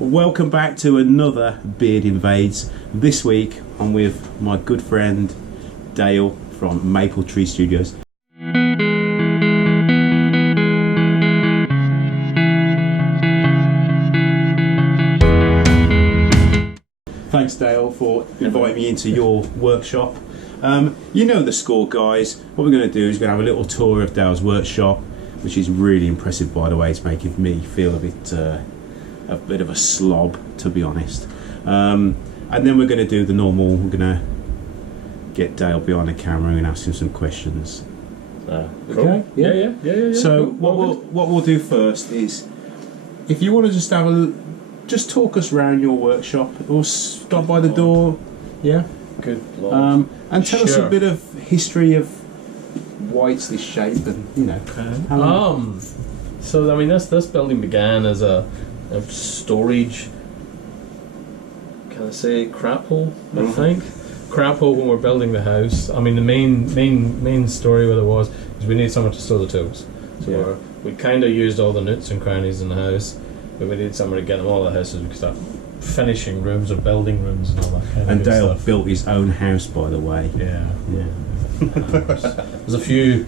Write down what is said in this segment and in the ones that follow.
Welcome back to another Beard Invades. This week I'm with my good friend Dale from Maple Tree Studios. Thanks Dale for inviting me into your workshop. You know the score, guys. What we're going to do is we're going to have a little tour of Dale's workshop, which is really impressive, by the way. It's making me feel a bit of a slob, to be honest. And then we're going to do the normal. We're going to get Dale behind the camera and ask him some questions. Cool. Okay? Yeah. So what we'll do first is, if you want to just talk us around your workshop, or stop by the door. Yeah. Good Lord. And tell us a bit of history of why it's this shape, and So I mean, this building began as a storage. Can I say crap hole? I think crap hole when we're building the house. I mean, the main story with it was we need somewhere to store the tools. So we kind of used all the nooks and crannies in the house, but we needed somewhere to get them all the houses. We could start finishing rooms or building rooms and all that kind of And Dale stuff. built his own house, by the way. Yeah. There's a few.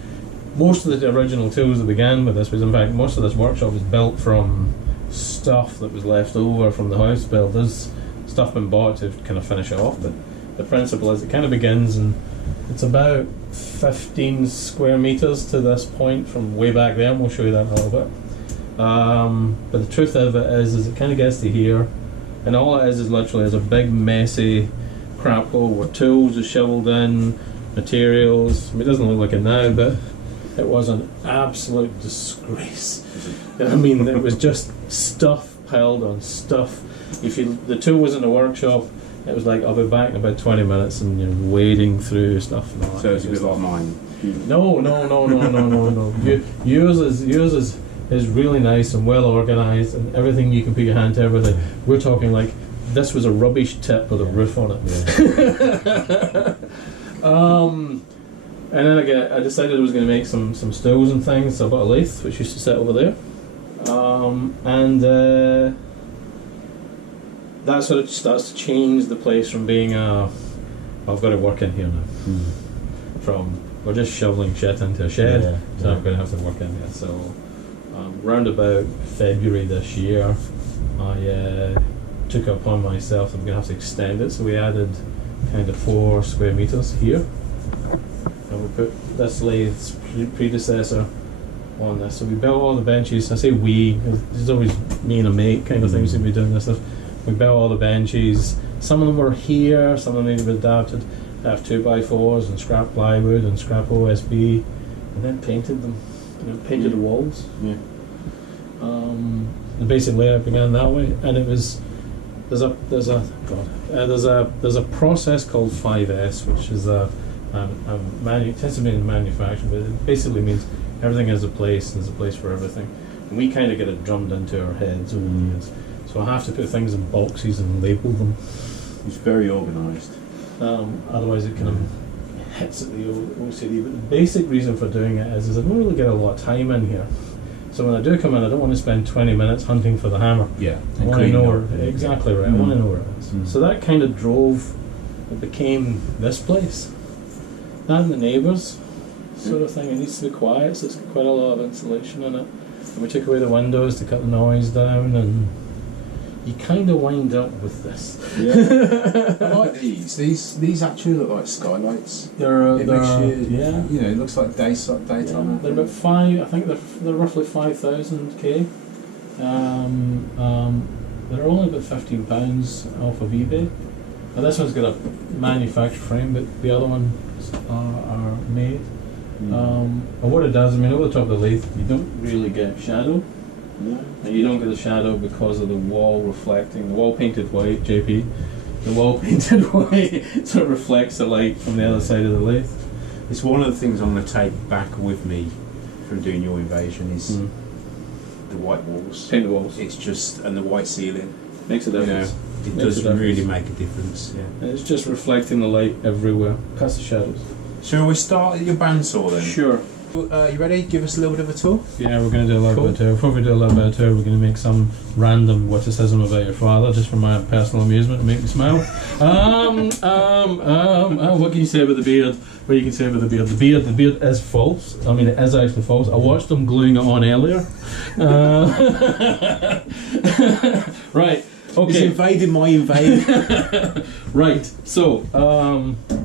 Most of the original tools that began with this was, in fact, most of this workshop was built from stuff that was left over from the house build. There's stuff been bought to kind of finish it off, but the principle is it kind of begins, and it's about 15 square meters to this point from way back there, and we'll show you that in a little bit. But the truth of it is it kind of gets to here, and all it is literally a big messy crap hole where tools are shoveled in, materials. I mean, it doesn't look like it now, but it was an absolute disgrace. I mean, it was just stuff piled on stuff. If the tool was in the workshop, it was like, I'll be back in about 20 minutes, and you're wading through stuff. And all that. So it's a bit like mine. No. Yours is really nice and well organised, and everything, you can put your hand to everything. We're talking like this was a rubbish tip with a roof on it. And then I decided I was going to make some stools and things, so I bought a lathe which used to sit over there. That sort of starts to change the place from being I've got to work in here now. From we're just shoveling shit into a shed, so I'm going to have to work in here. So round about February this year, I took it upon myself I'm going to have to extend it, so we added kind of 4 square meters here, and we put this lathe's predecessor on this. So we built all the benches. I say we, there's always me and a mate kind of thing seem to be doing this stuff. We built all the benches. Some of them were here, some of them needed to be adapted. I have 2x4s and scrap plywood and scrap OSB, and then painted them. Painted the walls. Yeah. The basic layout began that way, and it was there's a process called 5S, which is it tends to be in manufacturing, but it basically means everything has a place. There's a place for everything, and we kind of get it drummed into our heads over the years. So I have to put things in boxes and label them. It's very organised. Otherwise, it kind of hits at the OCD. But the basic reason for doing it is I don't really get a lot of time in here. So when I do come in, I don't want to spend 20 minutes hunting for the hammer. Yeah. I want to know where, exactly right. I want to know where it is. So that kind of drove. It became this place. That and the neighbours sort of thing. It needs to be quiet, so it's got quite a lot of insulation in it. And we took away the windows to cut the noise down, and you kind of wind up with this. Yeah. I like these. These actually look like skylights. It looks like daytime. Yeah, they're about 5. I think they're roughly 5,000 K. They're only about £15 off of eBay. Now this one's got a manufactured frame, but the other ones are made. And what it does, I mean, over the top of the lathe, you don't really get shadow. Yeah. And you don't get the shadow because of the wall reflecting. The wall painted white, JP. The wall painted white sort of reflects the light from the other side of the lathe. It's one of the things I'm going to take back with me from doing your invasion is the white walls. Paint the walls. It's just, and the white ceiling. Makes a difference. It does really make a difference. Yeah. And it's just reflecting the light everywhere. Cuts the shadows. Shall we start at your bandsaw then? Sure. You ready? Give us a little bit of a tour. Yeah, we're going to do a little bit of tour. Before we do a little bit of tour, we're going to make some random witticism about your father, just for my personal amusement and make me smile. What can you say about the beard? What you can say about the beard? The beard is false. I mean, it is actually false. I watched them gluing it on earlier. Right. Okay. It's invading my invade. Right. So,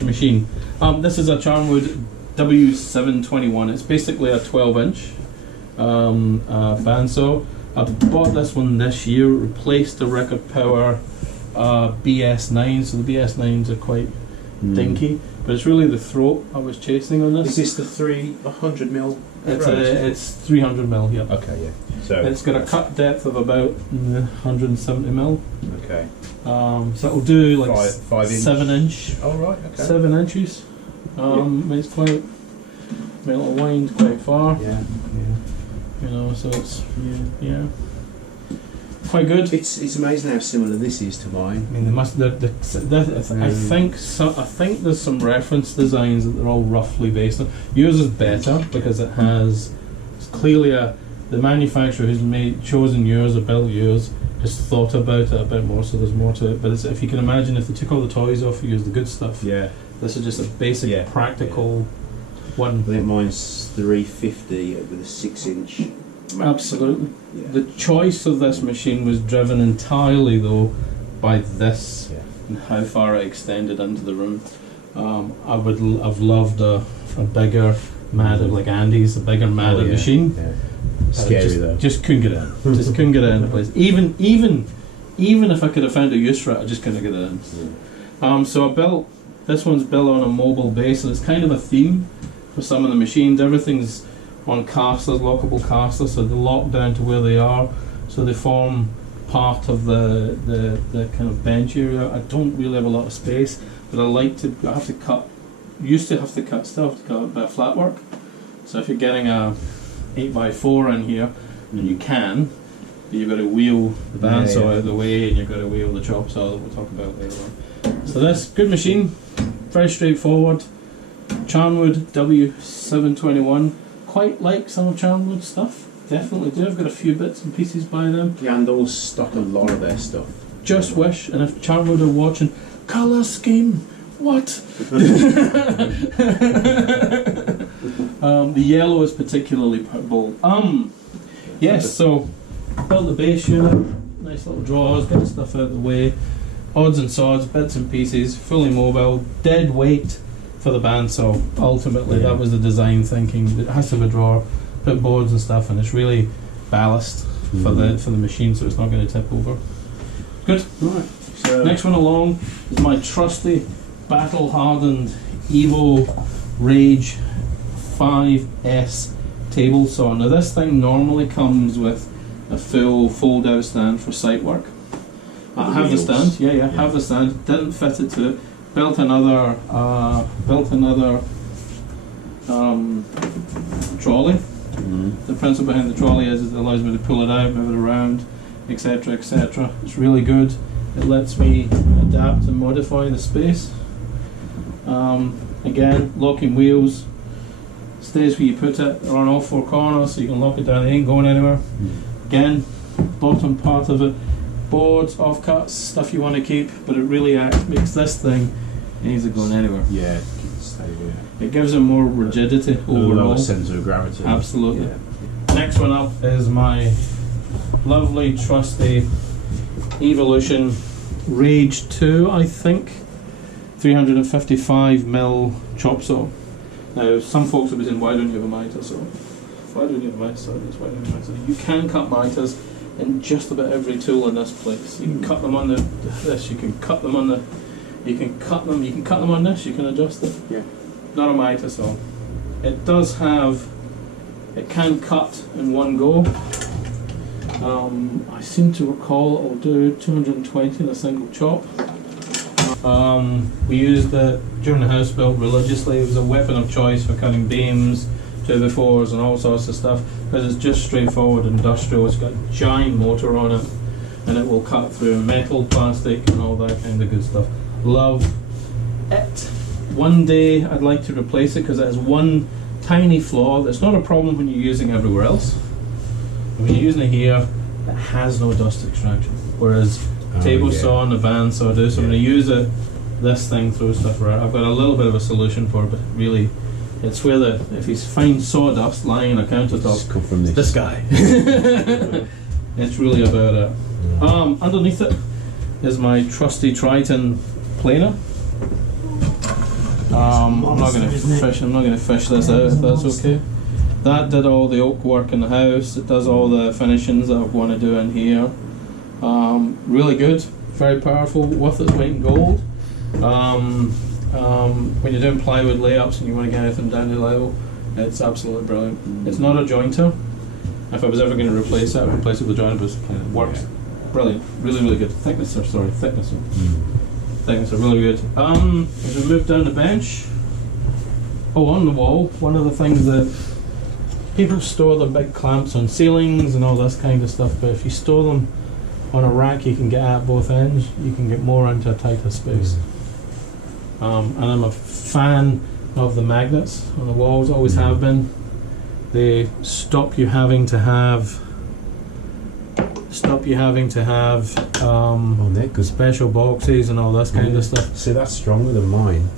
machine. This is a Charnwood W721. It's basically a 12-inch bandsaw. I bought this one this year, replaced the Record Power BS9, so the BS9s are quite dinky, but it's really the throat I was chasing on this. Is this the 300mm? It's 300mm, yeah. Okay, yeah. So it's got a cut depth of about 170mm. Okay. So it'll do like 5 inch. 7 inch. Oh right, okay. 7 inches. It's quite. It'll wind quite far. Yeah. You know, so it's yeah. Quite good. It's amazing how similar this is to mine. I mean, they must. I think there's some reference designs that they're all roughly based on. Yours is better because it's clearly the manufacturer who's chosen yours or built yours has thought about it a bit more, so there's more to it. But if you can imagine, if they took all the toys off, you use the good stuff. Yeah. This is just a basic practical one. I think mine's 350 with a 6-inch. Absolutely. Yeah. The choice of this machine was driven entirely, though, by this and how far it extended into the room. I would have loved a bigger, madder, like Andy's, a bigger, madder machine. Yeah. Scary though. Just couldn't get it in. Just couldn't get it into place. Even if I could have found a use for it, I just couldn't get it in. Yeah. So I built. This one's built on a mobile base, and it's kind of a theme for some of the machines. Everything's on casters, lockable casters, so they lock down to where they are, so they form part of the kind of bench area. I don't really have a lot of space, but I have to cut. Used to have to cut stuff to cut a bit of flat work. So if you're getting a 8x4 in here, and you can, but you've got to wheel the bandsaw out of the way, and you've got to wheel the chop saw that we'll talk about later on. So this good machine, very straightforward. Charnwood W721. Quite like some of Charnwood's stuff. Definitely do. I've got a few bits and pieces by them. Yandles stock a lot of their stuff. Just wish, and if Charnwood are watching, colour scheme. What? The yellow is particularly bold. Yes. So built the base unit. Nice little drawers. Get stuff out of the way. Odds and sods, bits and pieces. Fully mobile. Dead weight for the bandsaw. Ultimately, that was the design thinking. It has to have a drawer, put boards and stuff, and it's really ballast for the machine, so it's not going to tip over. Good. Right. So next one along is my trusty, battle-hardened Evo Rage 5S table saw. Now this thing normally comes with a full fold-out stand for sight work. I have the stand. Yeah. Have the stand. Didn't fit it to it. Built another trolley. The principle behind the trolley is it allows me to pull it out, move it around, etc., etc. It's really good. It lets me adapt and modify the space. Again, locking wheels. Stays where you put it. They're on all four corners, so you can lock it down. It ain't going anywhere. Again, bottom part of it. Boards, offcuts, stuff you want to keep, but it really makes this thing easy going anywhere. Yeah, it can stay there. It gives it more rigidity overall. Lower centre of gravity. Absolutely. Yeah. Next one up is my lovely, trusty Evolution Rage 2, I think. 355mm chop saw. Now, some folks will be saying, why don't you have a miter saw? Why don't you have a miter saw? Why don't you have a miter saw? You can cut miters in just about every tool in this place. You can cut them on this, you can cut them on you can cut them on this, you can adjust it. Yeah. Not a miter saw. It can cut in one go. I seem to recall it'll do 220 in a single chop. We used it during the house build religiously. It was a weapon of choice for cutting beams, 2x4s and all sorts of stuff, because it's just straightforward industrial. It's got a giant motor on it, and it will cut through metal, plastic and all that kind of good stuff. Love it. One day I'd like to replace it because it has one tiny flaw that's not a problem when you're using everywhere else. When you're using it here, it has no dust extraction. Whereas table saw and the van saw do. So when I use it, this thing throws stuff around. I've got a little bit of a solution for it, but really, it's where if you find sawdust lying on a countertop, come from this guy. It's really about it. Underneath it is my trusty Triton Planer. I'm not going to fish this out if that's okay. That did all the oak work in the house. It does all the finishings that I want to do in here. Really good, very powerful, worth its weight in gold. When you're doing plywood layups and you want to get anything down to level, it's absolutely brilliant. It's not a jointer. If I was ever going to replace it, I would replace it with a jointer, but it works brilliant. Really, really good. Thicknesser, really good. As we move down the bench, on the wall, one of the things that people store their big clamps on ceilings and all this kind of stuff, but if you store them on a rack you can get at both ends, you can get more into a tighter space. And I'm a fan of the magnets on the walls, always have been. They stop you having to have special boxes and all this kind of stuff. See, that's stronger than mine.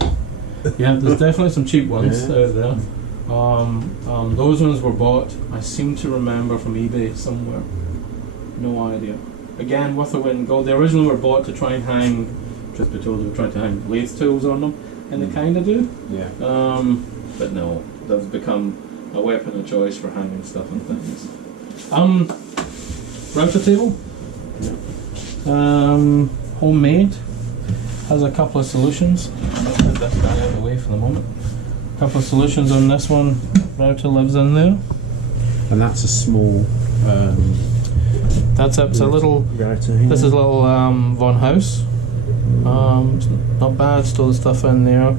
Yeah, there's definitely some cheap ones out there. Those ones were bought, I seem to remember, from eBay somewhere. No idea. Again, worth a weight in gold. They originally were bought to try and hang, truth be told, they were trying to hang lathe tools on them, and they kind of do. Yeah. But no, they've become a weapon of choice for hanging stuff and things. Router table. Homemade. Has a couple of solutions. I'll put that guy out of the way for the moment. A couple of solutions on this one. Router lives in there. And that's a small. That's up to a little. Router here. This is a little Von House. It's not bad. Still the stuff in there.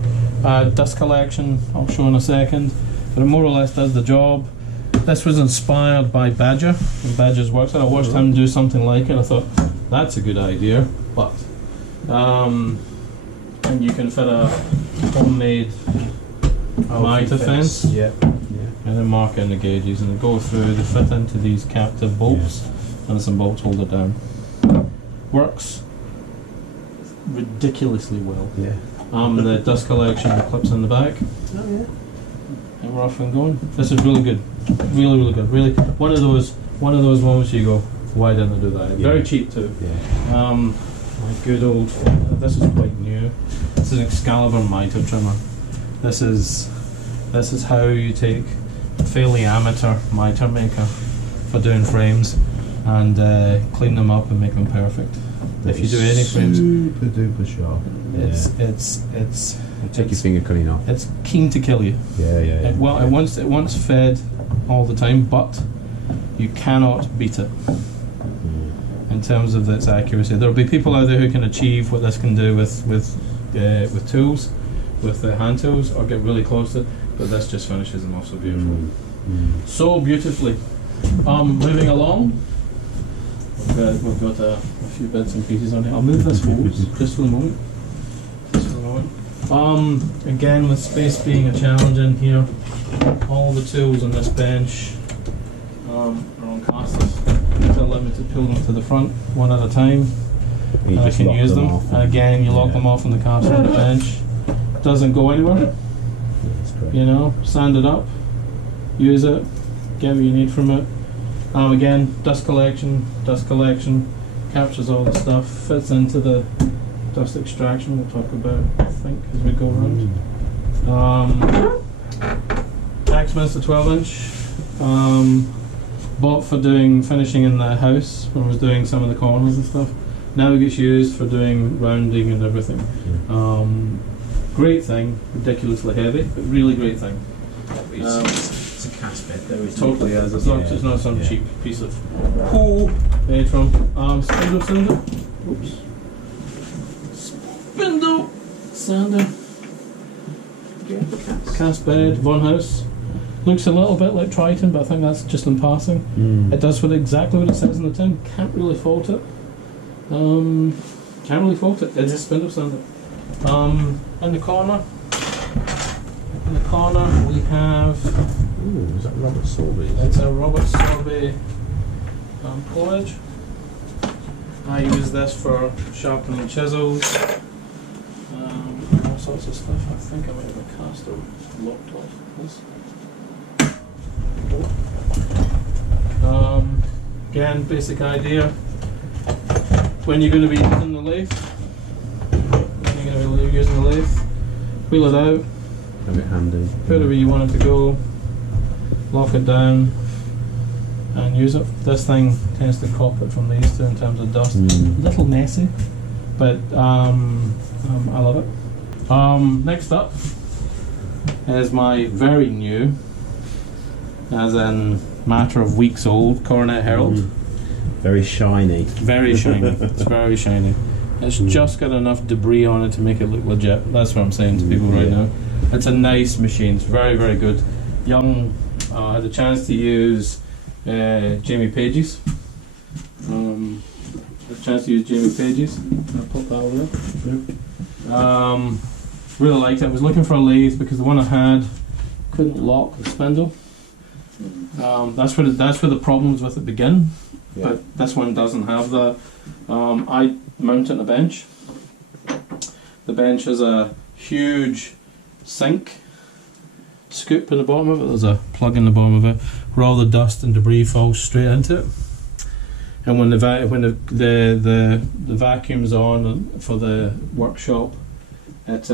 Dust collection. I'll show in a second. But it more or less does the job. This was inspired by Badger. Badger's works. I watched him do something like it. I thought that's a good idea. But and you can fit a homemade mitre fence. Yeah. And then mark in the gauges and they go through. They fit into these captive bolts, and some bolts hold it down. Works ridiculously well. Yeah. The dust collection clips in the back. Oh yeah. And we're off and going. This is really good. Really, really good. Really one of those moments you go, why didn't I do that? Yeah. Very cheap too. Yeah. My good old. This is quite new. This is Excalibur mitre trimmer. This is how you take a fairly amateur mitre maker for doing frames and clean them up and make them perfect. If you do any frames, super duper sharp. It's take your finger clean off. It's keen to kill you. Yeah. It wants fed all the time, but you cannot beat it in terms of its accuracy. There'll be people out there who can achieve what this can do with tools, with hand tools, or get really close to it. But this just finishes them off so beautifully. So beautifully. Moving along. We've got a few bits and pieces on here. I'll move this hose just for the moment. Again, with space being a challenge in here, all the tools on this bench are on casters. To allow me to pull them to the front one at a time. And I can use them. And again, you lock them off on the caster on the bench. Doesn't go anywhere. You know, sand it up, use it, get what you need from it. Again, dust collection, captures all the stuff, fits into the dust extraction we'll talk about, I think, as we go around. Axminster 12-inch, bought for doing finishing in the house when I was doing some of the corners and stuff. Now it gets used for doing rounding and everything. Great thing, ridiculously heavy, but really great thing. It's a cast bed though. Totally is. It's not some cheap piece of poo made from spindle sander. Oops. Spindle sander. Cast bed, Von House. Looks a little bit like Triton, but I think that's just in passing. It does exactly what it says in the tin. Can't really fault it. It's a spindle sander. In the corner, in the corner we have. Ooh, is that Robert Sorby? It's a Robert Sorby pull edge. I use this for sharpening chisels, all sorts of stuff. I think I might have a caster locked off this. Again, basic idea. When you're going to be using the lathe, wheel it out, Have it handy. put it where you want it to go, lock it down, and use it. This thing tends to cop it from these two in terms of dust. Mm. A little messy, but I love it. Next up is my very new, as in matter of weeks old, Coronet Herald. Very shiny. Very shiny. It's very shiny. It's just got enough debris on it to make it look legit. That's what I'm saying to people right now. It's a nice machine. It's very, very good. Young, I had a chance to use Jamie Page's. I'll put that over there. Really liked it. I was looking for a lathe because the one I had couldn't lock the spindle. That's where the problems with it begin. Yeah. But this one doesn't have that. I mount it on a bench. The bench has a huge sink scoop in the bottom of it. There's a plug in the bottom of it where all the dust and debris falls straight into it. And when the vacuum's on for the workshop, it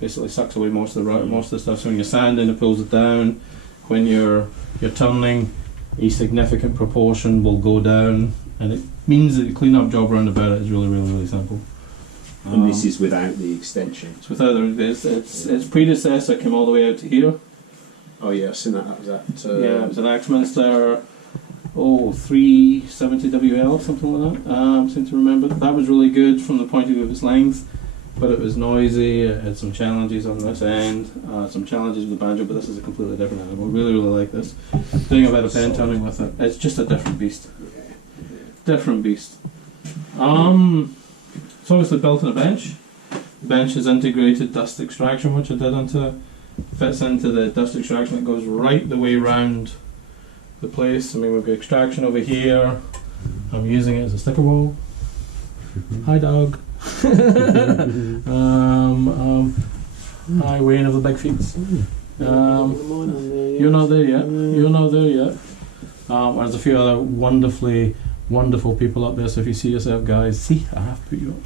basically sucks away most of the stuff. So when you're sanding, it pulls it down. When you're turning, a significant proportion will go down, and it means that the clean-up job round about it is really, really, really simple. And this is without the extension. It's without its predecessor came all the way out to here. Oh yeah, I've seen that. That was that. Yeah, it was an Axminster 370 WL, something like that. I seem to remember. That was really good from the point of view of its length, but it was noisy. It had some challenges on this end, some challenges with the banjo, but this is a completely different animal. Really, really like this. Doing a bit of pen turning with it. It's just a different beast. Different beast. It's obviously built on a bench. The bench is integrated dust extraction, which I did fits into the dust extraction that goes right the way round the place. I mean, we've got extraction over here. I'm using it as a sticker wall. Hi, dog. Hi, Wayne of the Big Feet. You're not there yet. You're not there yet. There's a few other wonderful people up there. So if you see yourself, guys, see, I have put you up.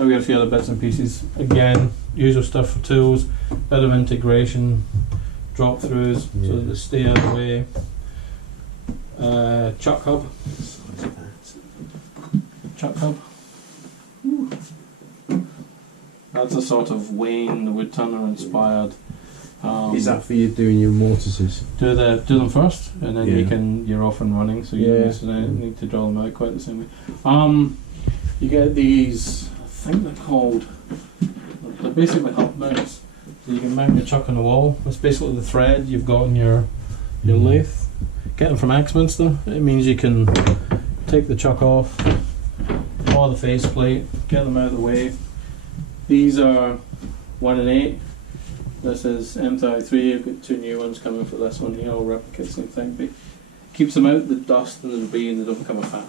We got a few other bits and pieces. Again, usual stuff for tools. Bit of integration, drop throughs, so that they stay out of the way. Chuck hub. Chuck hub. That's a sort of Wayne the Woodturner inspired. Is that for you doing your mortises? Do them first, and then you're off and running. So you don't need to draw them out quite the same way. You get these. I think they're called. They're basically hub mounts. So you can mount your chuck on the wall. That's basically the thread you've got in your lathe. Get them from Axminster. It means you can take the chuck off, or the faceplate, get them out of the way. These are 1 and 8. This is M33. I've got 2 new ones coming for this one here. I'll replicate the same thing. But keeps them out the dust and the debris, and they don't become a faff.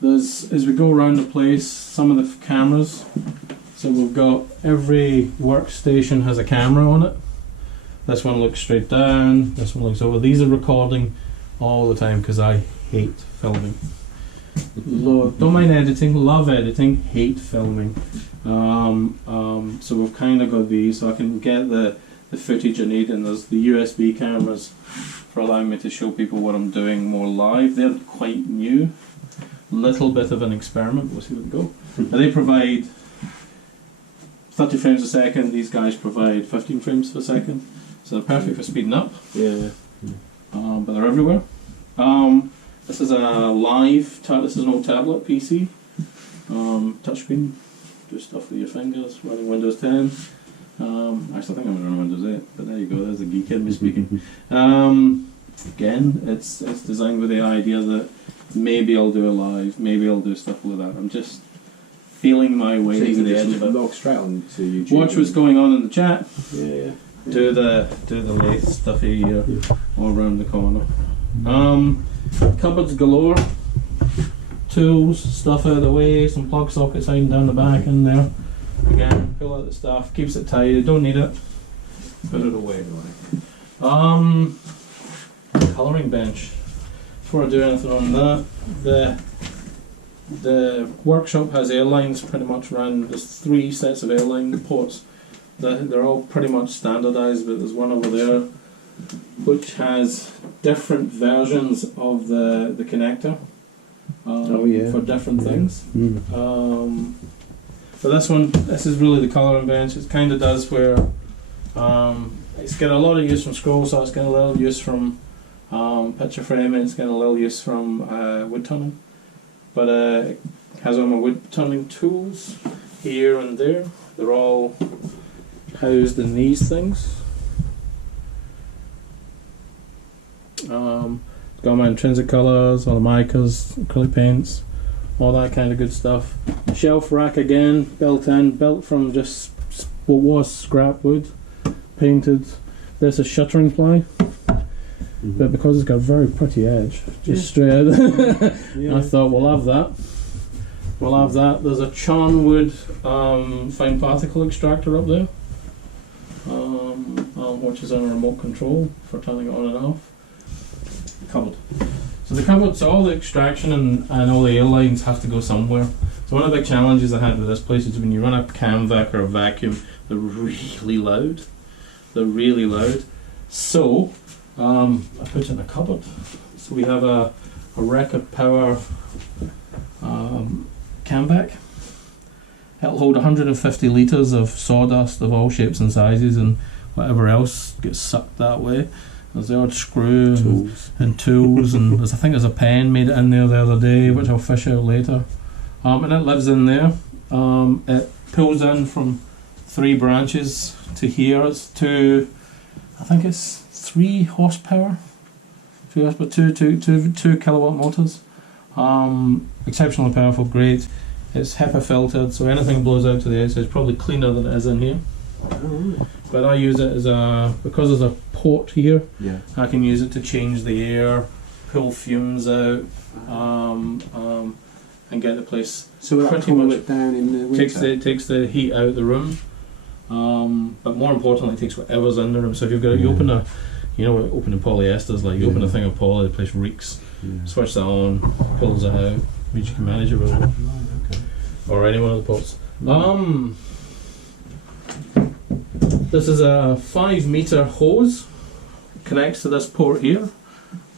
There's, as we go around the place, some of the cameras. So we've got every workstation has a camera on it. This one looks straight down. This one looks over. These are recording all the time because I hate filming. Don't mind editing, love editing, hate filming. So we've kind of got these, so I can get the footage I need, and there's the USB cameras for allowing me to show people what I'm doing more live. They're quite new, little bit of an experiment. We'll see where they go. Now they provide 30 frames a second. These guys provide 15 frames per second, so they're perfect for speeding up. But they're everywhere. This is a this is an old tablet PC, touchscreen, do stuff with your fingers, running Windows 10. Actually, I think I'm running Windows 8, but there you go, there's the geek in me speaking. Again, it's designed with the idea that maybe I'll do a live, maybe I'll do stuff with that. I'm just feeling my way So you to can the edge just of it. log straight on to YouTube. Watch what's going on in the chat. Yeah. Do the lathe stuffy here all around the corner. Cupboards galore. Tools, stuff out of the way, some plug sockets hiding down the back in there. Again, pull out the stuff, keeps it tidy, don't need it. Put it away. Colouring bench. Before I do anything on that, the workshop has airlines pretty much around. There's 3 sets of airline ports. They're all pretty much standardised, but there's one over there which has different versions of the connector for different things. For this is really the colouring bench. It kind of does where it's got a lot of use from scroll saw, it's got a little use from picture framing, it's got a little use from wood turning. But it has all my wood turning tools here and there. They're all housed in these things. Got my intrinsic colours, all the micas, acrylic paints, all that kind of good stuff. Shelf rack again, built from just what was scrap wood, painted. This is shuttering ply, but because it's got a very pretty edge, just straight out. I thought we'll have that. There's a Charnwood fine particle extractor up there, which is on a remote control for turning it on and off. Cupboard. So the cupboard, so all the extraction and all the air lines have to go somewhere. So one of the big challenges I had with this place is when you run a CamVac or a vacuum, they're really loud. So I put it in a cupboard. So we have a record power CamVac. It'll hold 150 litres of sawdust of all shapes and sizes, and whatever else gets sucked that way. There's the odd screw and tools, and I think there's a pen made it in there the other day, which I'll fish out later. And it lives in there. It pulls in from 3 branches to here. It's 3 horsepower. 2 kilowatt motors. Exceptionally powerful, great. It's HEPA filtered, so anything that blows out to the outside is probably cleaner than it is in here. But I use it because there's a port here. I can use it to change the air, pull fumes out, and get the place. So pretty much it down in the winter. takes the heat out of the room. But more importantly, it takes whatever's in the room. So if you've got you open opening polyesters, like you open a thing of poly, the place reeks. Switch that on, pulls it out, which you can manage it really well. Or any one of the pots. This is a 5-metre hose, connects to this port here.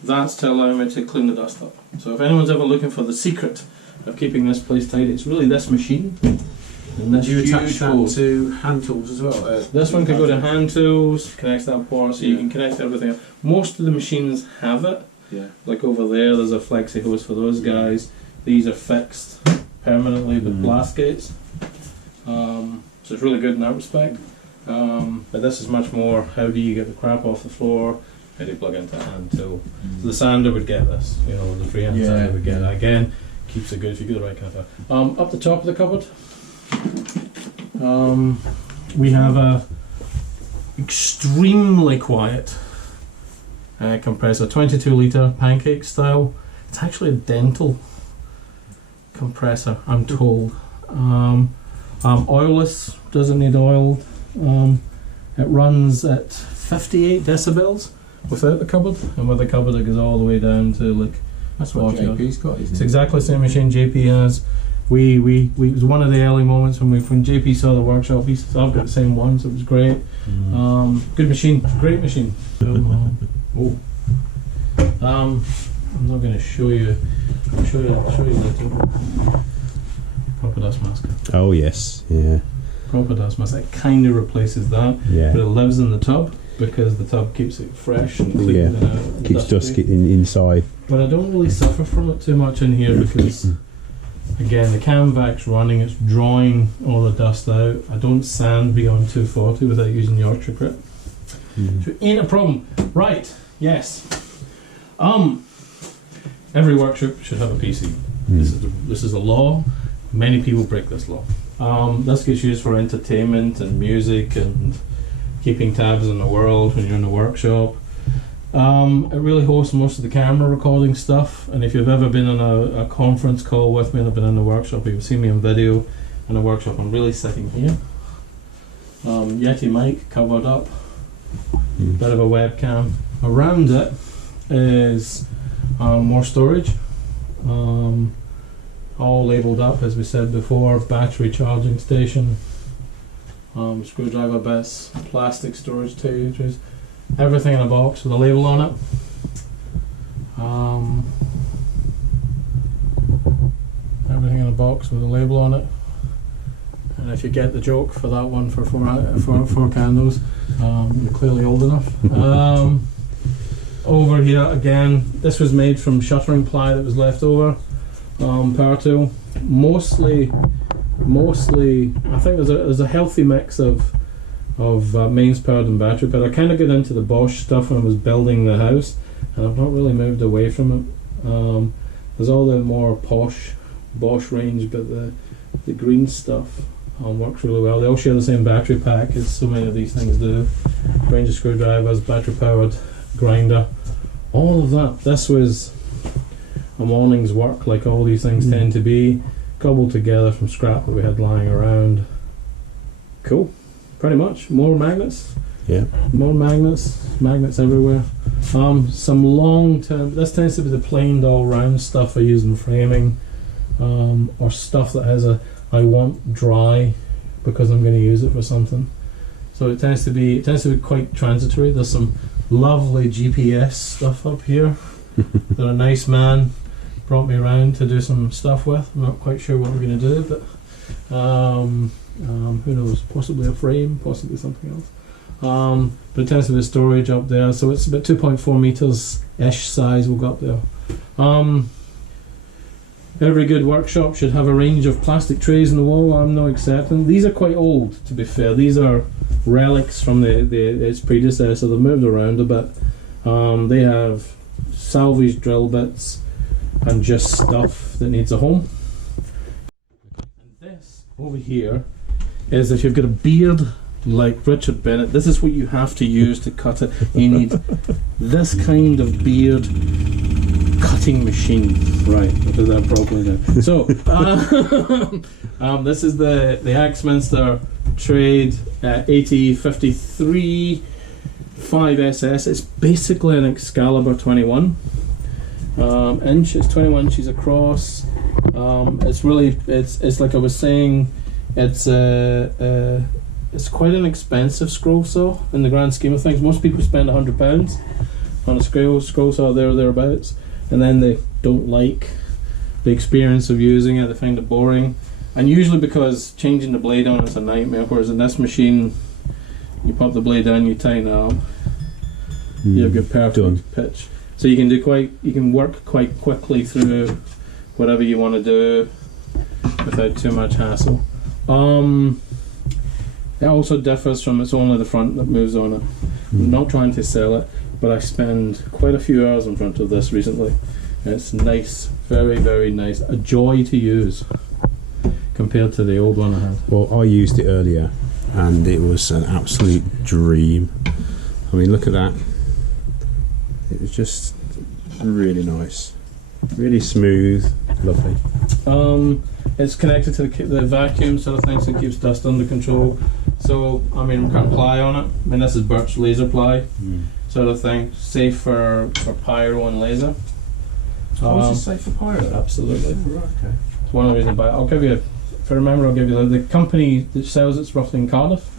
That's to allow me to clean the dust up. So if anyone's ever looking for the secret of keeping this place tidy, it's really this machine. And this you attach huge that hose. to hand tools as well? This one can go to hand tools, connects that port, so you can connect everything. Most of the machines have it. Like over there's a flexi hose for those guys. These are fixed permanently with blast gates. So it's really good in that respect. But this is much more, how do you get the crap off the floor? How do you plug into a hand tool? So the sander would get this, the freehand sander would get it. Again, keeps it good if you get the right kind of thing. Up the top of the cupboard, we have a extremely quiet compressor, 22 litre pancake style. It's actually a dental compressor, I'm told. Oilless, doesn't need oil. It runs at 58 decibels without the cupboard, and with the cupboard it goes all the way down to like. That's what JP's got, isn't it? It's exactly the same machine JP has. We it was one of the early moments when JP saw the workshop. He said, I've got the same one, so it was great. Good machine, great machine. I'm not going to show you. I'll show you later. Proper dust mask. Oh yes, yeah. Proper dust mask. It kind of replaces that, but it lives in the tub because the tub keeps it fresh and clean. Keeps dust getting inside. But I don't really suffer from it too much in here because, again, the CamVac's running. It's drawing all the dust out. I don't sand beyond 240 without using Yorkshire grit. So it ain't a problem. Right? Yes. Every workshop should have a PC. This is a law. Many people break this law. This gets used for entertainment and music and keeping tabs on the world when you're in the workshop. It really hosts most of the camera recording stuff, and if you've ever been on a conference call with me and I've been in the workshop, you've seen me on video in the workshop. I'm really sitting here. Yeti mic covered up, bit of a webcam. Around it is more storage, all labelled up as we said before, battery charging station, screwdriver bits, plastic storage tubes, everything in a box with a label on it. Everything in a box with a label on it. And if you get the joke for that one for four candles, you're clearly old enough. Over here again, this was made from shuttering ply that was left over. Power tool, mostly. I think there's a healthy mix of mains powered and battery powered. I kind of got into the Bosch stuff when I was building the house, and I've not really moved away from it. There's all the more posh Bosch range, but the green stuff works really well. They all share the same battery pack as so many of these things do. Range of screwdrivers, battery powered grinder, all of that. This was a morning's work, like all these things tend to be, cobbled together from scrap that we had lying around. Cool, pretty much. More magnets. Yeah. More magnets everywhere. Some long term, this tends to be the planed all round stuff I use in framing, or stuff that has a I want dry because I'm going to use it for something. So it tends to be quite transitory. There's some lovely GPS stuff up here that a nice man brought me around to do some stuff with. I'm not quite sure what we're going to do, but who knows? Possibly a frame, possibly something else. But it tends to be storage up there, so it's about 2.4 meters ish size we've got there. Every good workshop should have a range of plastic trays in the wall. I'm no exception. These are quite old, to be fair. These are relics from its predecessor. They've moved around a bit. They have salvaged drill bits and just stuff that needs a home. And this over here is, if you've got a beard like Richard Bennett, this is what you have to use to cut it. You need this kind of beard cutting machine. Right, I'll do that properly now. So, this is the Axminster Trade 8053 5SS. It's basically an Excalibur 21 inch. It's 21 inches across. It's really, it's like I was saying, it's quite an expensive scroll saw in the grand scheme of things. Most people spend £100 on a scroll saw there or thereabouts, and then they don't like the experience of using it. They find it boring, and usually because changing the blade on is a nightmare. Whereas in this machine, you pop the blade down, you tighten it up, you have good perfect pitch. So you can work quite quickly through whatever you want to do without too much hassle. It also differs from, it's only the front that moves on it. I'm not trying to sell it, but I spend quite a few hours in front of this recently. It's nice, very, very nice. A joy to use compared to the old one I had. Well, I used it earlier and it was an absolute dream. I mean, look at that. It was just really nice. Really smooth, lovely. It's connected to the vacuum sort of thing, so it keeps dust under control. So, I mean, we can't ply on it. I mean, this is birch laser ply sort of thing. Safe for pyro and laser. Oh, is it safe for pirate? Absolutely. Oh, right, okay. It's one of the reasons I buy it. I'll give you, if I remember, I'll give you the company that sells it's roughly in Cardiff.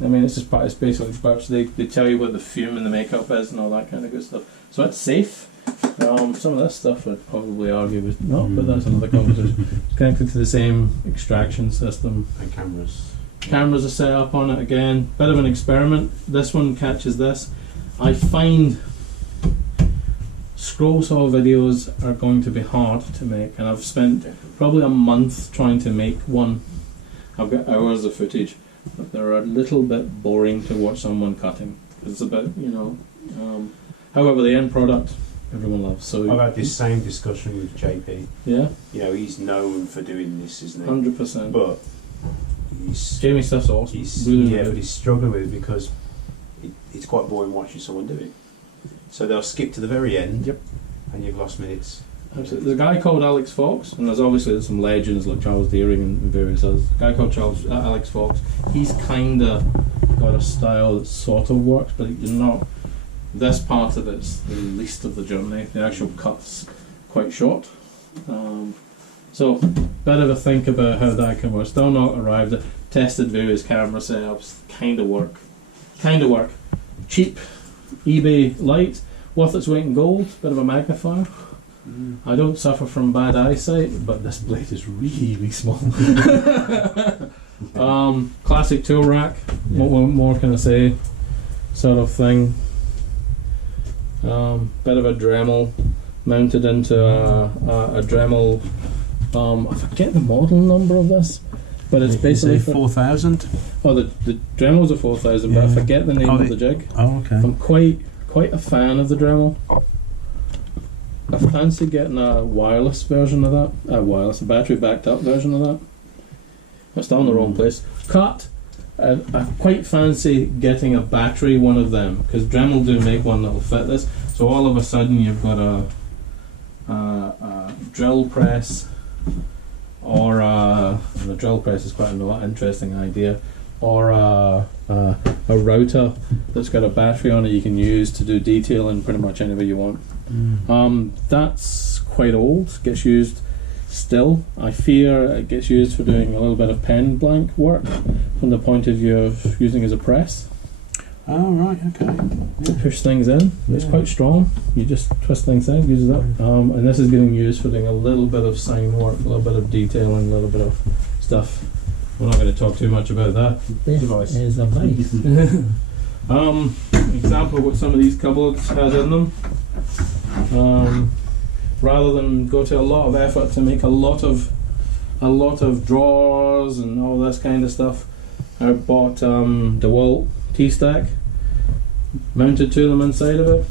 I mean, it's basically birch. They tell you what the fume in the makeup is and all that kind of good stuff. So it's safe. Some of this stuff I'd probably argue was not, but that's another conversation. It's connected to the same extraction system. And cameras. Cameras are set up on it again. Bit of an experiment. This one catches this. I find scroll saw videos are going to be hard to make, and I've spent probably a month trying to make one. I've got hours of footage, but they're a little bit boring to watch someone cutting. It's a bit, however, the end product everyone loves. So I've had this same discussion with JP. yeah, You know, he's known for doing this, isn't he? 100%. But he's Jamie stuff's awesome. He's, really, yeah, really but he's struggling with it because it's quite boring watching someone do it. So they'll skip to the very end, Yep. and you've lost minutes. Absolutely. There's a guy called Alex Fox, and there's obviously some legends like Charles Deering and various others. A guy called Alex Fox. He's kind of got a style that sort of works, but you're not. This part of it's the least of the journey. The actual cut's quite short. So, bit of a think about how that can work. Still not arrived at. Tested various camera setups. Kind of work. Cheap eBay light. Worth its weight in gold. Bit of a magnifier. I don't suffer from bad eyesight, but this blade is really small. Classic tool rack. What more can I say? Sort of thing. Bit of a Dremel mounted into a Dremel. I forget the model number of this, but it's basically 4,000. Oh, the Dremel's a 4,000, but I forget the name of the jig. Oh, okay. I'm quite a fan of the Dremel. I fancy getting a wireless version of that. A battery backed up version of that. I'm still in the wrong place. Cut. I quite fancy getting a battery one of them, because Dremel do make one that'll fit this. So all of a sudden you've got a drill press, or and the drill press is quite an interesting idea, or a router that's got a battery on it you can use to do detailing pretty much anywhere you want. That's quite old. Gets used still. I fear it gets used for doing a little bit of pen blank work from the point of view of using as a press. Oh, right, okay. To push things in. It's quite strong. You just twist things in, use it up. And this is getting used for doing a little bit of sign work, a little bit of detailing, a little bit of stuff. We're not going to talk too much about that device. Is a vice. Example of what some of these cupboards has in them. Rather than go to a lot of effort to make a lot of drawers and all this kind of stuff, I bought DeWalt T-Stack, mounted to them inside of it.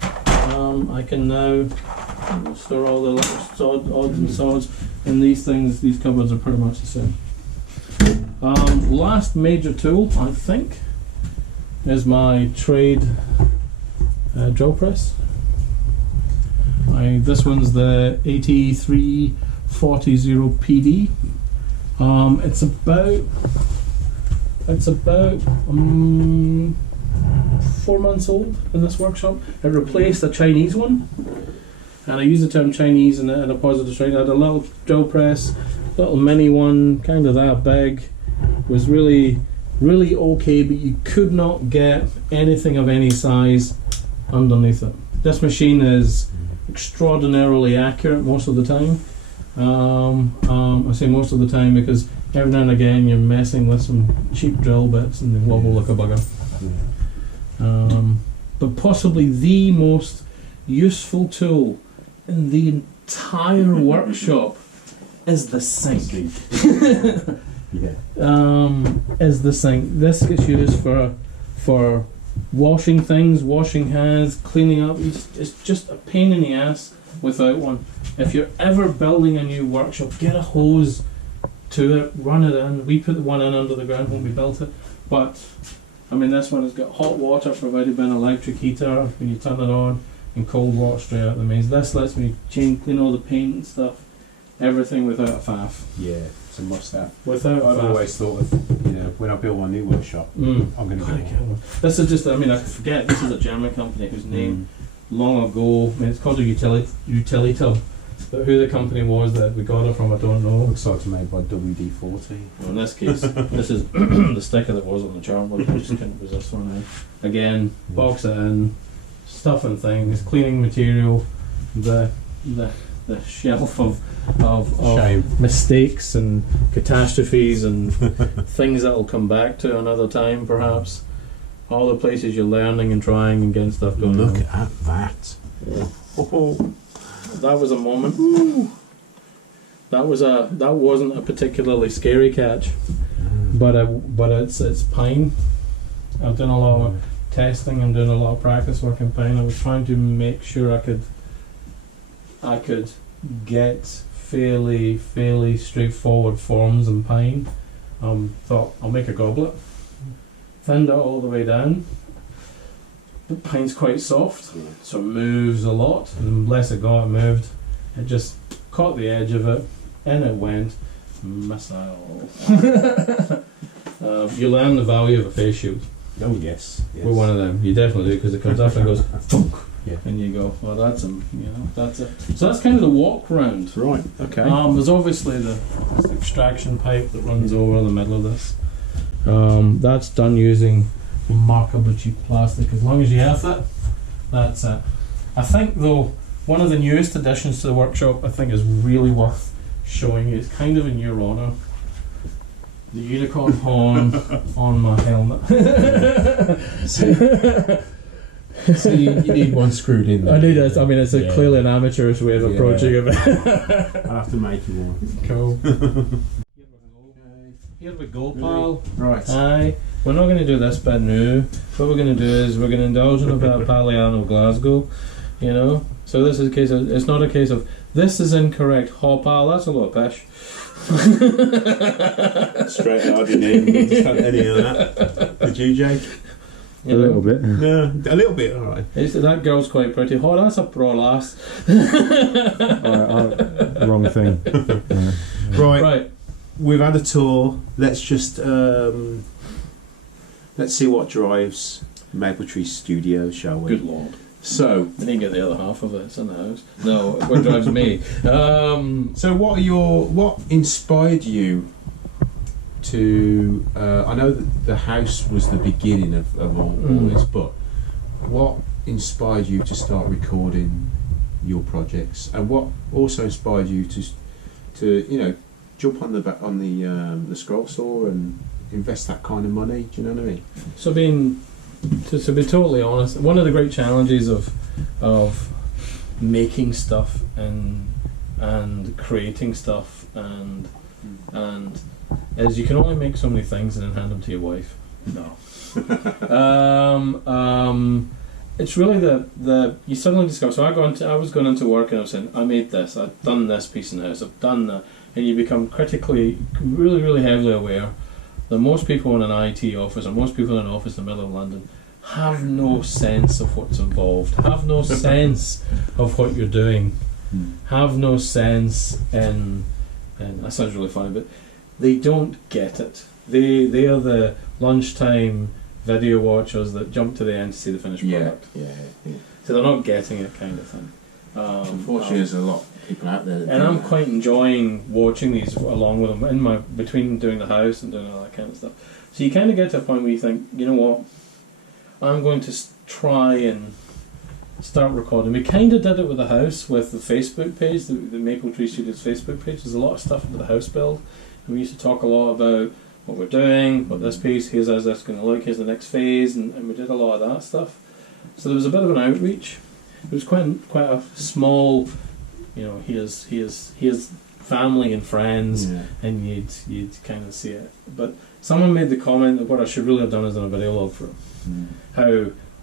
I can now store all the little odds and sods, and these things, these cupboards are pretty much the same. Last major tool, I think, is my trade drill press. This one's the 8340 PD. It's about 4 months old in this workshop. It replaced a Chinese one, and I use the term Chinese in a positive strain. I had a little drill press, little mini one, kind of that big. Was really, really okay, but you could not get anything of any size underneath it. This machine is extraordinarily accurate most of the time. I say most of the time because every now and again you're messing with some cheap drill bits and they wobble like a bugger. But possibly the most useful tool in the entire workshop is the sink. Is the sink. This gets used for washing things, washing hands, cleaning up. It's just a pain in the ass without one. If you're ever building a new workshop, get a hose to it, run it in. We put the one in under the ground when we built it, but I mean this one has got hot water provided by an electric heater when you turn it on, and cold water straight out the mains. This lets me clean all the paint and stuff, everything without a faff. Yeah, it's a must-have. Without a I've faff. always thought of, when I build my new workshop, I'm going to get one. This is just, I mean, I forget, this is a German company whose name long ago, I mean, it's called a utility tub, but who the company was that we got it from, I don't know. Looks like it's made by WD-40. Well, in this case, this is the sticker that was on the charm, but I just couldn't resist one now. Again, box it in, stuff and things, cleaning material, the shelf of mistakes and catastrophes and things that will come back to another time, perhaps. All the places you're learning and trying and getting stuff going on. Look at that. Oh. That was a moment. Ooh. That wasn't a particularly scary catch, but it's pine. I've done a lot of testing and doing a lot of practice work in paint. I was trying to make sure I could get fairly straightforward forms in pine. Thought I'll make a goblet, thinned it all the way down. The pine's quite soft, so it moves a lot, and the less it moved. It just caught the edge of it, and it went missile. You learn the value of a face shield. Oh yes. We're one of them. You definitely do, because it comes after and goes thunk, Yeah. and you go, well, that's that's it. So that's kind of the walk round. Right. Okay. There's obviously the extraction pipe that runs over the middle of this. That's done using remarkably cheap plastic. As long as you have it, that's it. I think though, one of the newest additions to the workshop I think is really worth showing you. It's kind of in your honour. The unicorn horn on my helmet. So you need one screwed in there. I need it. I mean, it's clearly an amateurish way of approaching it. I'll have to make you one. Cool. Here we go, pal. Right. Aye. We're not going to do this bit now. What we're going to do is we're going to indulge in a bit of Paliano Glasgow, you know. So this is a case of, it's not a case of, this is incorrect, ho pal, that's a lot of pish. Straight out, I didn't even any of that. Did you, Jake? A little bit. No, a little bit, alright. That girl's quite pretty. Oh, that's a pro lass. Wrong thing. Right. We've had a tour. Let's just let's see what drives Maple Tree Studios, shall we? Good lord. So I didn't get the other half of it. It's in the house. No, what drives me? So what inspired you to? I know that the house was the beginning of all this, but what inspired you to start recording your projects, and what also inspired you to jump on the scroll saw and invest that kind of money? Do you know what I mean? So to be totally honest, one of the great challenges of making stuff and creating stuff and is you can only make so many things and then hand them to your wife. No. It's really the you suddenly discover. So I was going into work and I was saying, I made this, I've done this piece in the house, I've done that, and you become critically, really heavily aware that most people in an IT office or most people in an office in the middle of London have no sense of what's involved, have no sense of what you're doing, have no sense in that sounds really funny, but they don't get it. They are the lunchtime video watchers that jump to the end to see the finished product. Yeah. So they're not getting it, kind of thing. Unfortunately, there's a lot of people out there that and do I'm that. quite enjoying watching these along with them between doing the house and doing all that kind of stuff. So you kind of get to a point where you think, you know what, I'm going to try and start recording. We kind of did it with the house, with the Facebook page, the Maple Tree Studios Facebook page. There's a lot of stuff with the house build, and we used to talk a lot about what we're doing, what this piece, here's how that's going to look, here's the next phase, and we did a lot of that stuff. So there was a bit of an outreach. It was quite a small, here's family and friends, and you'd kind of see it. But someone made the comment that what I should really have done is done a video log for it.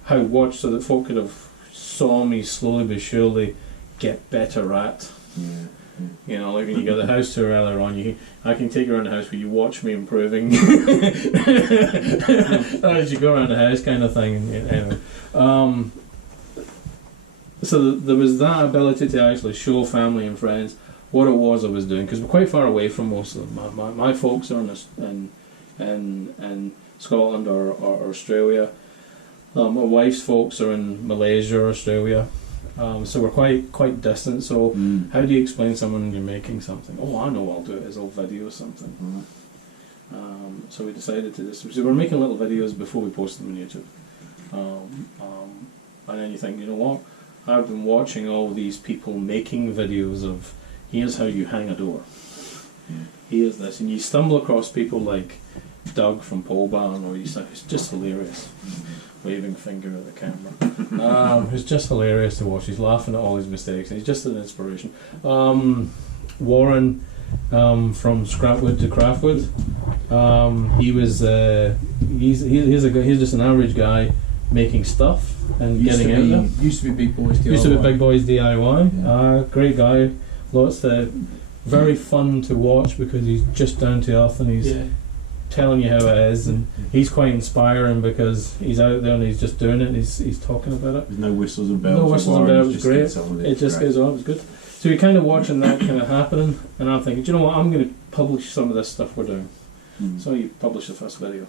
How watched, so that folk could have saw me slowly but surely get better at. You know, like when you go to the house tour earlier on, I can take you around the house where you watch me improving as you go around the house, kind of thing. Anyway, so there was that ability to actually show family and friends what it was I was doing, because we're quite far away from most of them. My folks are in Scotland or Australia. My wife's folks are in Malaysia or Australia. So we're quite distant. So how do you explain to someone you're making something? Oh, I know what I'll do it is I'll video something. So we decided to do this. So we're making little videos before we post them on YouTube. And then you think, you know what? I've been watching all these people making videos of here's how you hang a door. Here's this, and you stumble across people like Doug from Pole Barn, or who's just hilarious. Waving finger at the camera. Who's just hilarious to watch. He's laughing at all his mistakes, and he's just an inspiration. Warren from Scrapwood to Craftwood. He's just an average guy making stuff and getting out there. Used to be Big Boys DIY. Used to be Big Boys DIY. Yeah. Great guy. Lots of very fun to watch because he's just down to earth and he's telling you how it is, and he's quite inspiring because he's out there and he's just doing it. He's talking about it. There's no whistles and bells. No whistles and bells. It was great. It just goes on. It was good. So you're kind of watching that kind of happening, and I'm thinking, do you know what? I'm going to publish some of this stuff we're doing. So you publish the first video,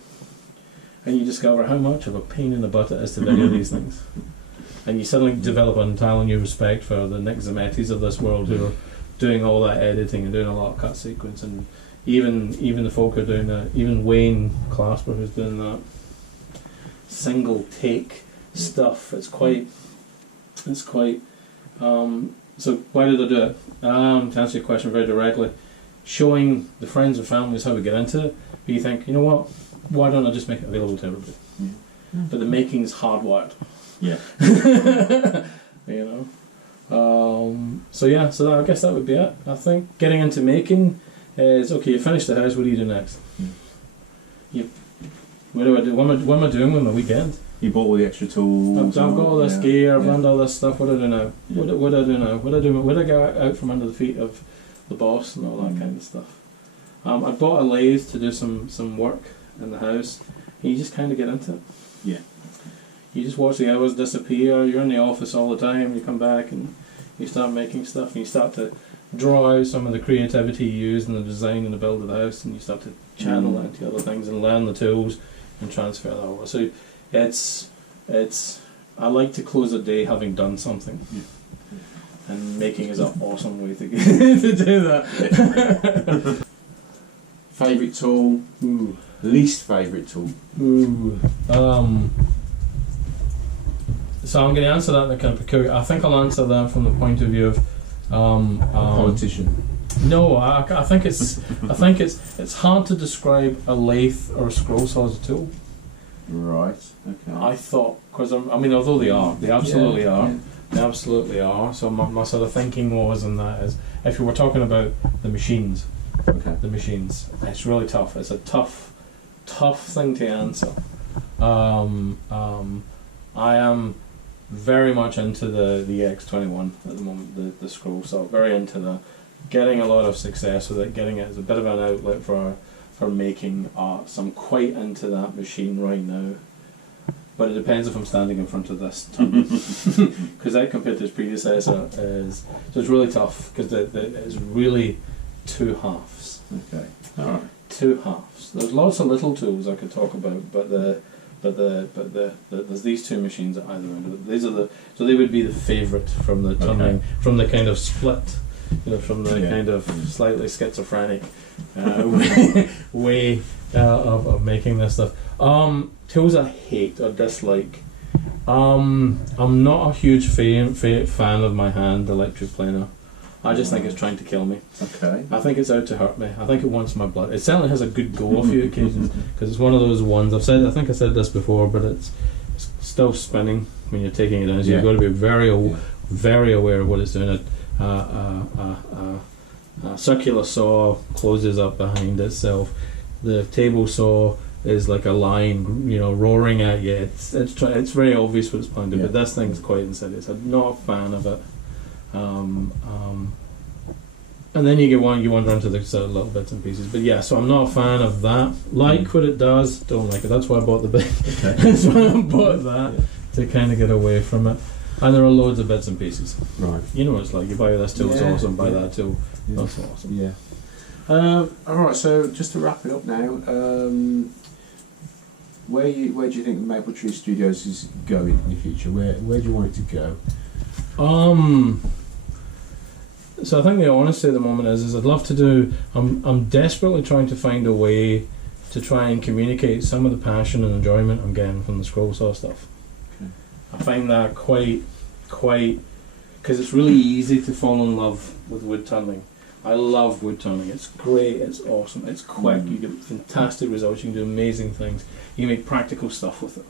and you discover how much of a pain in the butt it is to video these things, and you suddenly develop an entirely new respect for the Nick Zamettis of this world who are doing all that editing and doing a lot of cut sequence, and even the folk who are doing that, even Wayne Clasper who's doing that single take stuff. It's quite so why did I do it? To answer your question very directly, showing the friends and families how we get into it, but you think, you know what, why don't I just make it available to everybody? But the making's hardwired. Yeah. You know. So I guess that would be it. I think getting into making is okay. You finish the house. What do you do next? What do I do? What am I doing with my weekend? You bought all the extra tools. I've got all this gear. I've learned all this stuff. What do I do now? What do I do now? What do I get out from under the feet of the boss and all that kind of stuff? I bought a lathe to do some work in the house. And you just kind of get into it. Yeah. You just watch the hours disappear. You're in the office all the time. You come back and you start making stuff, and you start to draw out some of the creativity you use in the design and the build of the house, and you start to channel that into other things and learn the tools and transfer that over. So it's I like to close a day having done something, and making is an awesome way to do that. Favourite tool? Ooh. Least favourite tool? Ooh. So I'm going to answer that in a kind of peculiar. I think I'll answer that from the point of view of a politician. No, I think it's hard to describe a lathe or a scroll saw as a tool. Right. Okay. I thought, because although they absolutely are. So my sort of thinking was, and that is, if you were talking about the machines, it's really tough. It's a tough thing to answer. I am very much into the X21 at the moment, the scroll saw. Very into that. Getting a lot of success with it. Getting it as a bit of an outlet for making art. So I'm quite into that machine right now. But it depends if I'm standing in front of this because that compared to its predecessor is so it's really tough because it's really two halves. Okay. All right. Two halves. There's lots of little tools I could talk about, but there's these two machines at either end of it. These are so they would be the favourite from the tunneling, from the kind of split, from the kind of slightly schizophrenic way of making this stuff. Tools I hate or dislike. I'm not a huge fan of my hand electric planer. I just think it's trying to kill me. Okay. I think it's out to hurt me. I think it wants my blood. It certainly has a good go a few occasions because it's one of those ones. I think I said this before, but it's still spinning when you're taking it down. So you've got to be very aware of what it's doing. A circular saw closes up behind itself. The table saw is like a lion, roaring at you. It's very obvious what it's planning to do, but this thing's quite insidious. I'm not a fan of it. And then you wander into the sort of little bits and pieces. But so I'm not a fan of that. Like what it does, don't like it. That's why I bought the bit. That's why I bought that to kind of get away from it. And there are loads of bits and pieces. Right. You know what it's like. You buy this tool, it's awesome. Buy that tool, that's awesome. Yeah. Alright, so just to wrap it up now, where do you think Maple Tree Studios is going in the future? Where do you want it to go? So I think the honesty at the moment is I'd love to do. I'm desperately trying to find a way to try and communicate some of the passion and enjoyment I'm getting from the scroll saw stuff. Okay. I find that quite because it's really easy to fall in love with wood tunneling. I love wood tunneling. It's great. It's awesome. It's quick. You get fantastic results. You can do amazing things. You can make practical stuff with it.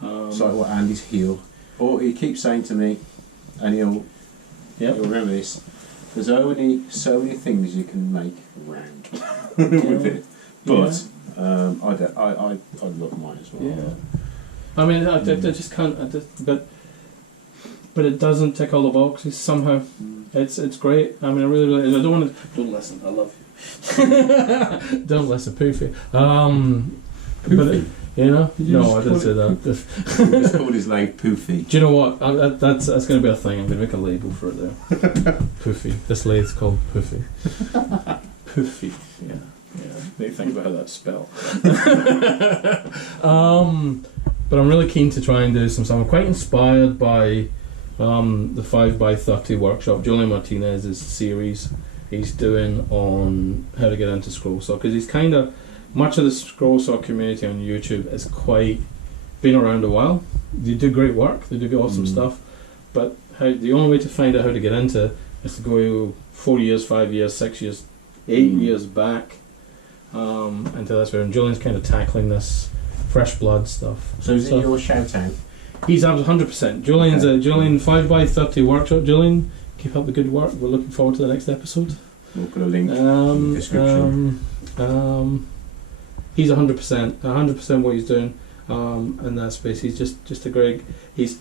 It's like what Andy's heel. Or he keeps saying to me, and he'll remember this, there's only so many things you can make round with it. But I love mine as well. Yeah. I mean, I just can't. But it doesn't tick all the boxes somehow. It's great. I mean, I really. I don't want to. Don't listen. I love you. Don't listen, Poofy. Poofy. But no, I didn't say that. It's called his leg Poofy. Do you know what? That's going to be a thing. I'm going to make a label for it there. Poofy. This lathe's called Poofy. Poofy. Yeah. Maybe think about how that's spelled. But I'm really keen to try and do some stuff. I'm quite inspired by the 5x30 workshop. Julian Martinez's series he's doing on how to get into scroll saw, because he's kind of much of the scroll saw community on YouTube is quite been around a while. They do great work, they do awesome stuff, but the only way to find out how to get into is to go 4 years, 5 years, 6 years, 8 years back into this. And Julian's kind of tackling this fresh blood stuff. So is it your shout out? He's 100%. Julian's a Julian 5x30 workshop. Julian, keep up the good work. We're looking forward to the next episode. We'll put a link in the description. He's 100% what he's doing in that space. He's just a great. He's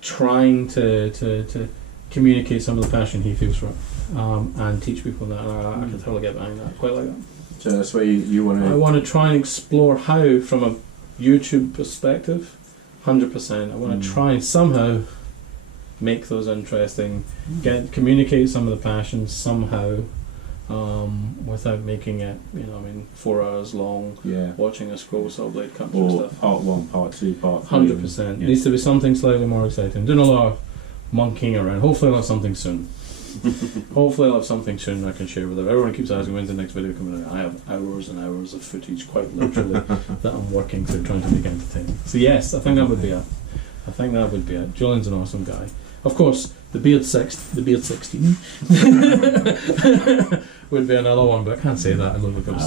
trying to communicate some of the passion he feels for it and teach people that. And I can totally get behind that. Quite like that. So that's where you want to. I want to try and explore how, from a YouTube perspective, 100%. I want to try and somehow make those interesting, communicate some of the passions somehow, without making it, 4 hours long, watching a scroll saw blade cut through stuff. Part 1, part 2, part 3. 100%. Needs to be something slightly more exciting. Doing a lot of monkeying around. Hopefully I'll have something soon. Hopefully I'll have something soon I can share with them. Everyone keeps asking when's the next video coming out. I have hours and hours of footage, quite literally, that I'm working through trying to make entertaining. So yes, I think that would be it. Julian's an awesome guy. Of course, the Beard 16 would be another one, but I can't say that. I don't look up.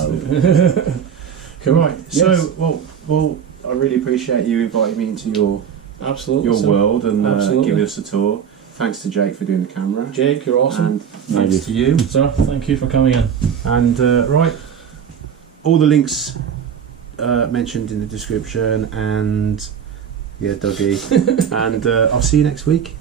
Cool. Right. So, well, I really appreciate you inviting me into your world and giving us a tour. Thanks to Jake for doing the camera. Jake, you're awesome. And thanks to you, sir. Thank you for coming in. And all the links mentioned in the description, and Dougie, and I'll see you next week.